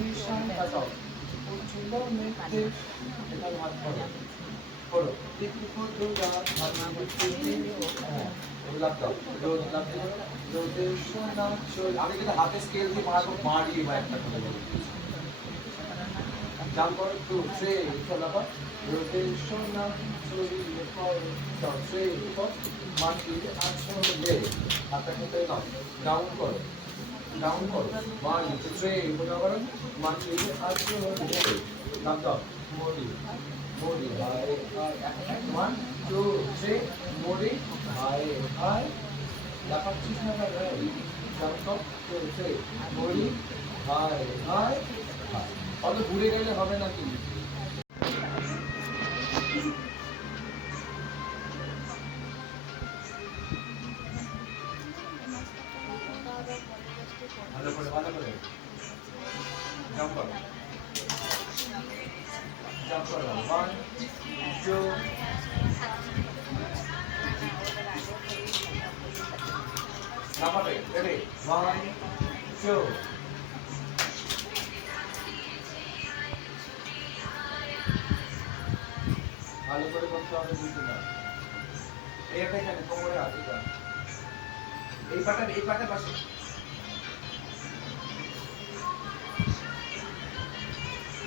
নিশান কাটাও উচ্ছল মেঘে এখানে হাত করো করো একটু ফটোটা লাভ দাও রোজ লাভ দিও রোদের সোনা চল আমি কিন্তু হাতে স্কেল দিয়ে মারবো মারিয়ে বা একটা করে দেবো জাম করো টু থ্রি চল আবার রোদের সোনা চলিয়ে করো থ্রি ফোর মাটির আছলে হাতটা কোথায় নাও ডাউন করো ডাউন করো ওয়ান টু থ্রি বলো আবার মাটির আছলে লাভ দাও মোড়ি মোড়ি high high one two three মোড়ি হাই হাই লাফাচ্ছিস না ভাই জাম কর টু থ্রি মোড়ি হাই হাই অত ঘুরে গেলে হবে নাকি ভালো করে জাম্প করো জাম্প করো ওয়ান টু নামাবে রেডি ওয়ান টু ভালো করে করতে হবে বুঝতে না এটা এখানে কোমরে হাত এটা এই পাটা পাশে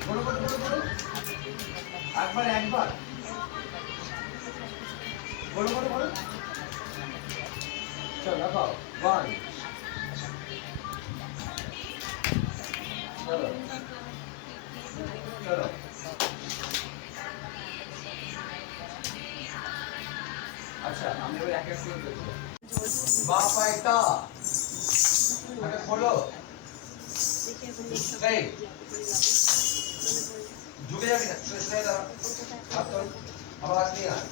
বলো বলো বলো বলো একবার বলো বলো বলো চল লাগাও ওয়ান চলো চলো আচ্ছা আমি এবার এক এক করে দেখব বাঁ পায়টা এটা খোলো এই ঝুঁকে যাবি না সোজা দাঁড়া হাত তোল আবার হাত নিয়ে আয়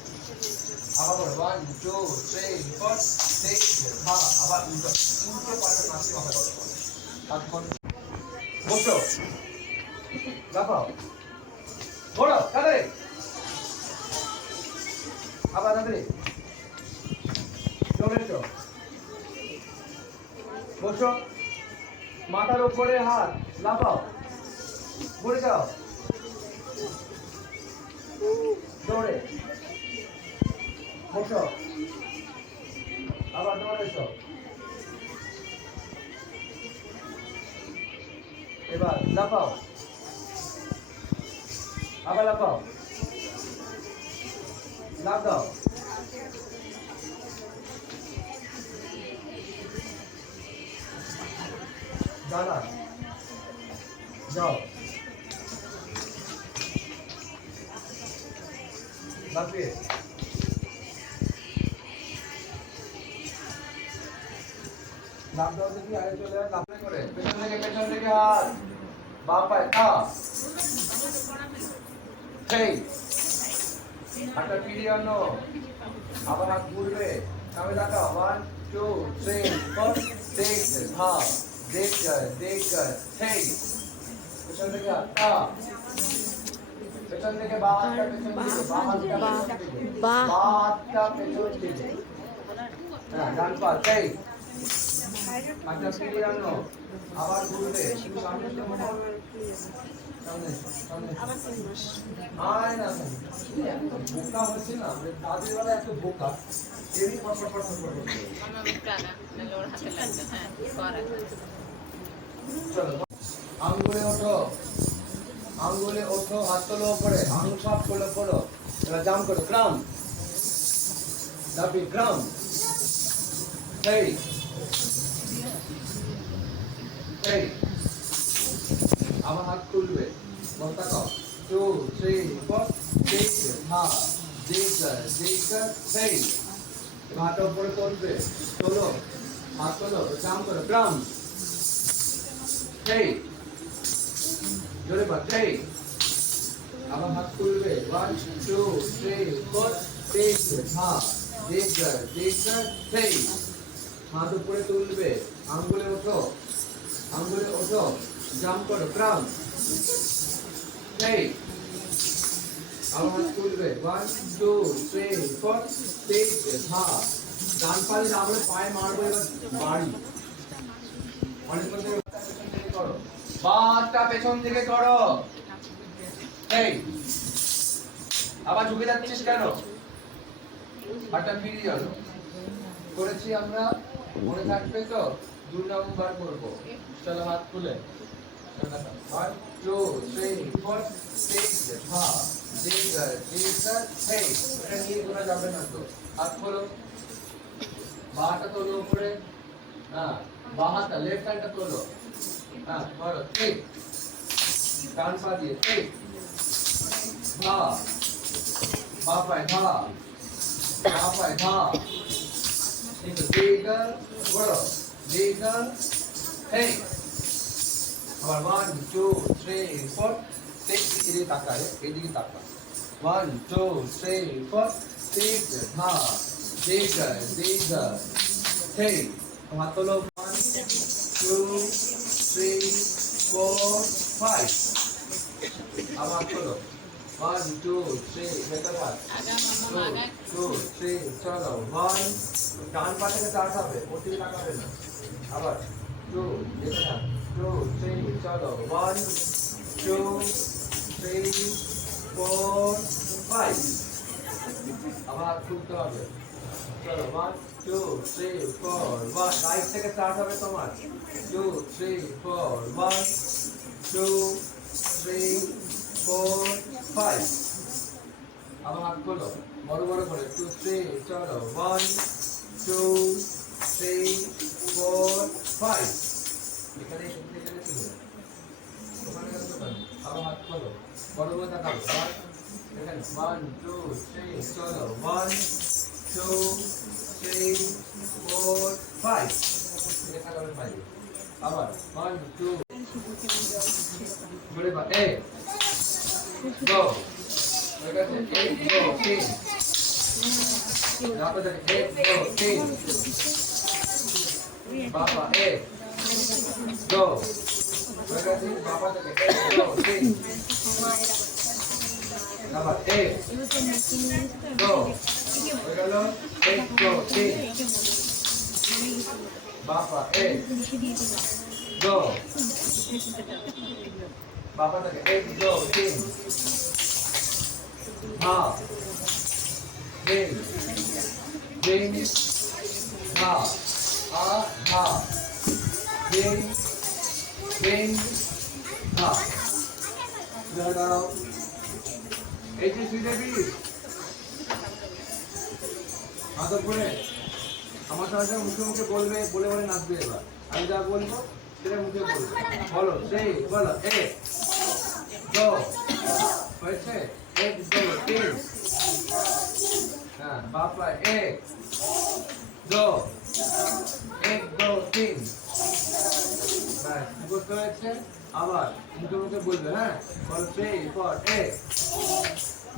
আবার বলো one two three four six হ্যাঁ আবার উল্টো পাল্টা নাচতে হবে হাত খোল বসো লাফাও বলো তাড়াতাড়ি আবার তাড়াতাড়ি চলে এসো বসো মাথার উপরে হাত লাফাও ঘুরে যাও দৌড়ে বসো আবার দৌড়ে এসো এবার লাফাও আবার লাফাও লাফ দাও দাঁড়া যাও লাফিয়ে লাফ দাও দেখি আগে চলে আর লাফ করে পেছন থেকে হাত বাম পায়ে তা সেই হাতটা ফিরিয়ে আনো আবার হাত ঘুরবে সামনে তাকাও one two three four six হ্যাঁ দেখ সেই পেছন থেকে হাত তা পেছন থেকে বাঁ হাতটা পেছন দিকে বাঁ হাতটা পেছন দিকে হ্যাঁ ডান পা সেই হাতটা ফিরিয়ে আনো আবার ঘুরবে সামনে আয় না বোকা হচ্ছে না তাদের বেলা এত বোকা এরই পট চলো আঙ্গুলে ওঠো হাত তোলো উপরে আঙুল সব খোলো এবার জাম্প করো গ্রাম দাবি গ্রাম সেই আবার হাত তুলবে বলতা কাও 2 3 4 6 হ্যাঁ দেখ সেই হাতটা উপরে তুলবে তোলো হাত তোলো জাম্প করো গ্রাম সেই জোরে বল সেই আবার হাত তুলবে 1 2 3 4 6 হ্যাঁ দেখ সেই হাত উপরে তুলবে আঙ্গুলে ওঠো জাম্প করো গ্রাম সেই আবার হাত তুলবে 1 2 3 4 6 হ্যাঁ ডান পায়ে আমরা পায়ে মারবো এবার বাড়ি অনেক করো বাঁটা পেছন দিকে করো। এই আবার ঝুঁকে যাচ্ছিস কেন? হাতটা ফিরিয়ে যাও। করেছি আমরা, মনে থাকবে তো? 2 নাম্বার করব। চলো হাত তুলে। 1 2 3 4 6 হ্যাঁ জিগার জিগার হেই। এটা নিয়ে তোলা যাবে না তো। হাত খোলো। বাঁটা তোলো উপরে। হ্যাঁ বাঁ হাতটা লেফট হ্যান্ডটা তোলো। হ্যাঁ করো। এই ডান পা দিয়ে এই ধা বাঁ পায়ে ধা বাঁ পায়ে ধা। একটু জিগার বড় জিগার হেই। আবার 1 2 3 4 এদিকে তাকা রে, এদিকে তাকা। 1 2 3 4 6 ধা জিগার জিগার হেই। হাত তোলো। 1 2 3 4 5 আবার তোলো। 1 2 3 ভেতর হাত। 2 3 চলো। 1 ডান পা থেকে স্টার্ট হবে, ওর দিকে তাকাবে না। আবার 2 ভেতর হাত। 2 3 চলো। 1 2 3 4 5 আবার হাত খুলতে হবে। চলো 1 2 3 4 1 রাইট থেকে স্টার্ট হবে তোমার। 2 3 4 1 2 3 4 5 আবার হাত খোলো বড় বড় করে। 2 3 চলো। 1 2 3 4 5 এখানে ছিল ওখানে গেল তো। আবার হাত খোলো বড় বড় তাকাও। এখানে 1 2 3 চলো। 1 2 3 4 5 এখানে হবে 5 আবার 1 2 বড় বা এ গো। ঠিক আছে 1 2 3 यहाँ पे देख 1 2 3 बाबा 1 2 ठीक है बाबा देख 1 2 3 बाबा 1 2 हो गया 1 2 3 बाबा 1 2 बाबा देख 1 2 3 हाँ दिन दिन हा आ हा दिन दिन हा দাঁড়াও। এই যে শ্রীদেবী হাত করে আমার সাথে মুখে মুখে বলবে, বলে বলে নাচবে। এবার আমি যা বলবো সেটা মুখে বলবে। বলো সেই বলো 1 2 হয়েছে 1 2 3 हाँ बापा 1 2 1 2 3 बस বুঝতে হয়েছে। আবার মুখে মুখে বলবে। হ্যাঁ বল 3 4 1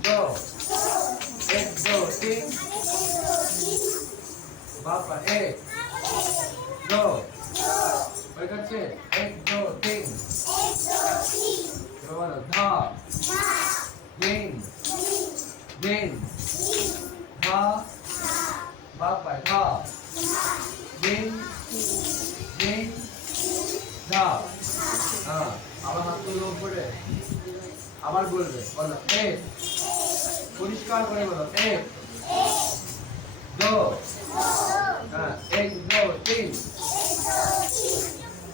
2 1 2 3 बापा 1 2 হয়ে গেছে 1 2 3 এবার বলো ধা দিন দিন ধা বাপা ধা দিন দিন ধা। হ্যাঁ আবার হাত তুলো উপরে। আবার বলবে বলো 1 পরিষ্কার করে বলো 1 2 হ্যাঁ 1 2 3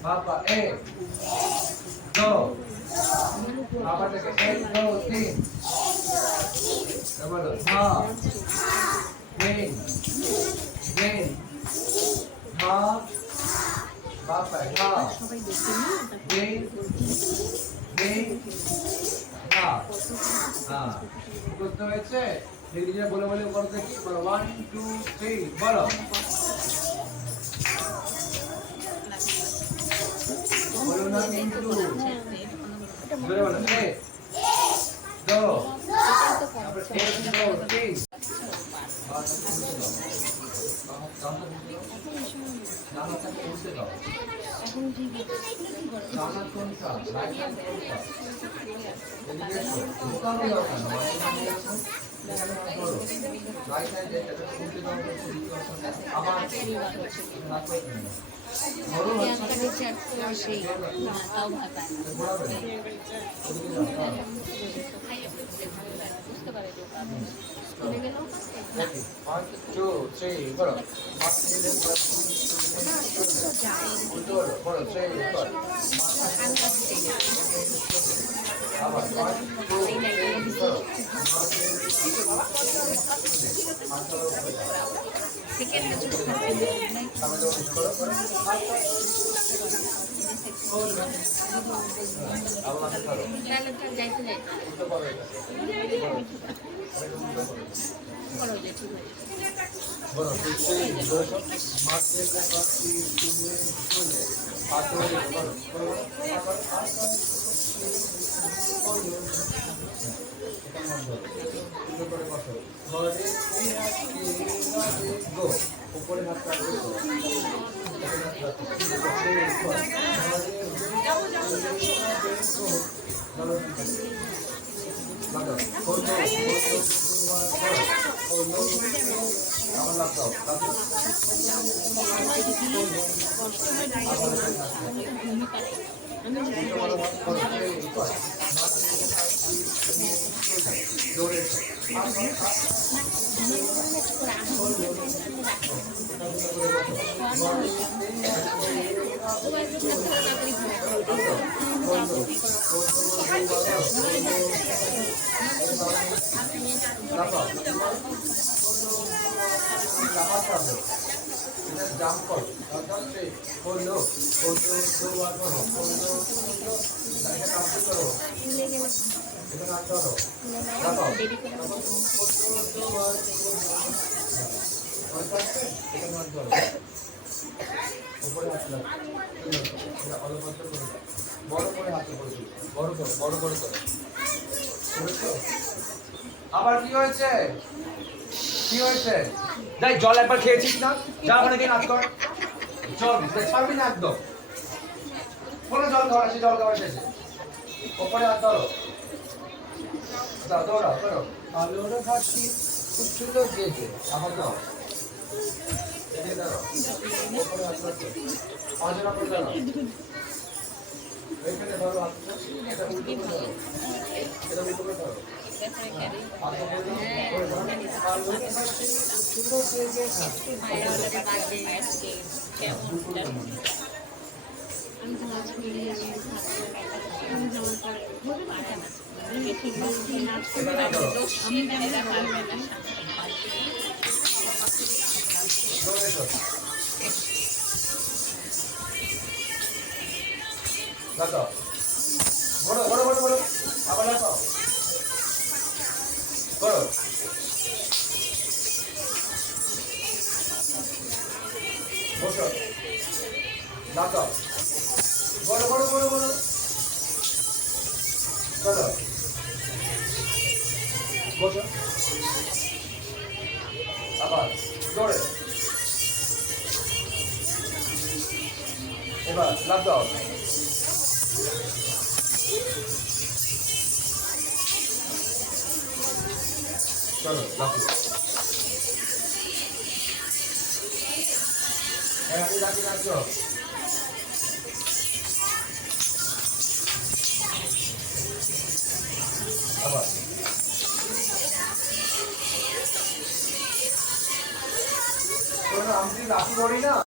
বাপা 1 2 বাবা থেকে 1 2 3 বলো ধা দিন দিন ধা বাপা ধা দিন দিন ধা। হ্যাঁ বুঝতে হয়েছে? ধীরে ধীরে বলে বলে করো দেখি। বলো 1 2 3 বলো। বলো না কিন্তু জোরে বলো 1 2 তারপর 1 2 3 জামাটাকে উঠতে দাও। জামা কোনটা? রাইট হ্যান্ড কোনটা? এদিকে এসো। ঢোকানো দাও কেন? রাইট হ্যান্ড যেটা উল্টে দাও আবার রাখো ধরো সেই তাও ভাত ঘোরাবে বুঝতে পারে স্কুলে গেলেও দেখি 1 2 3 করো উল্টো করো 3 করো আবার 1 2 3 করো সেকেন্ডে ছোট আবার করো যাইতে যাই উল্টো করো করো যে ঠিক আছে বলো সেই দোষ মাঝে কাছে তুমি শুনে হাতে করো করো আবার আবার উপরে বসো ঘরে গো উপরে হাত রাখো জাম্প করো হলো হলো দুবার করো হলো এটা কাজ করো এটা না করো দেখো এটা না করো উপরে হাত লাগো এটা অলপত্র করে বড় করে হাতে করে বড় করো বড় করে করো বুঝছো আবার কি হয়েছে কি হয়েছে যাই জল একবার খেয়েছিস না যা ওখানে গিয়ে নাচ কর জল ছাড়বি না একদম কোনো জল খাওয়া সে জল খাওয়া শেষে ওপরে হাত ধরো দাও দৌড়াও করো আলোর হাসি উঠছিল দেখে আবার দাও এদিকে দাঁড়াও ওপরে হাত রাখো অঞ্জনা করে দাঁড়াও এখানে ধরো হাতটা এটা উল্টো করে ধরো এটা উল্টো করে ধরো লাগাও বড় বড় বড় বড় আবার লাগাও করো বসো লাগাও বড় বড় বড় বড় চলো বসো আবার জোরে এবার লাগাও চলো রাখো হ্যাঁ আমি রাখি রাখছো আবার আমি রাখি ধরি না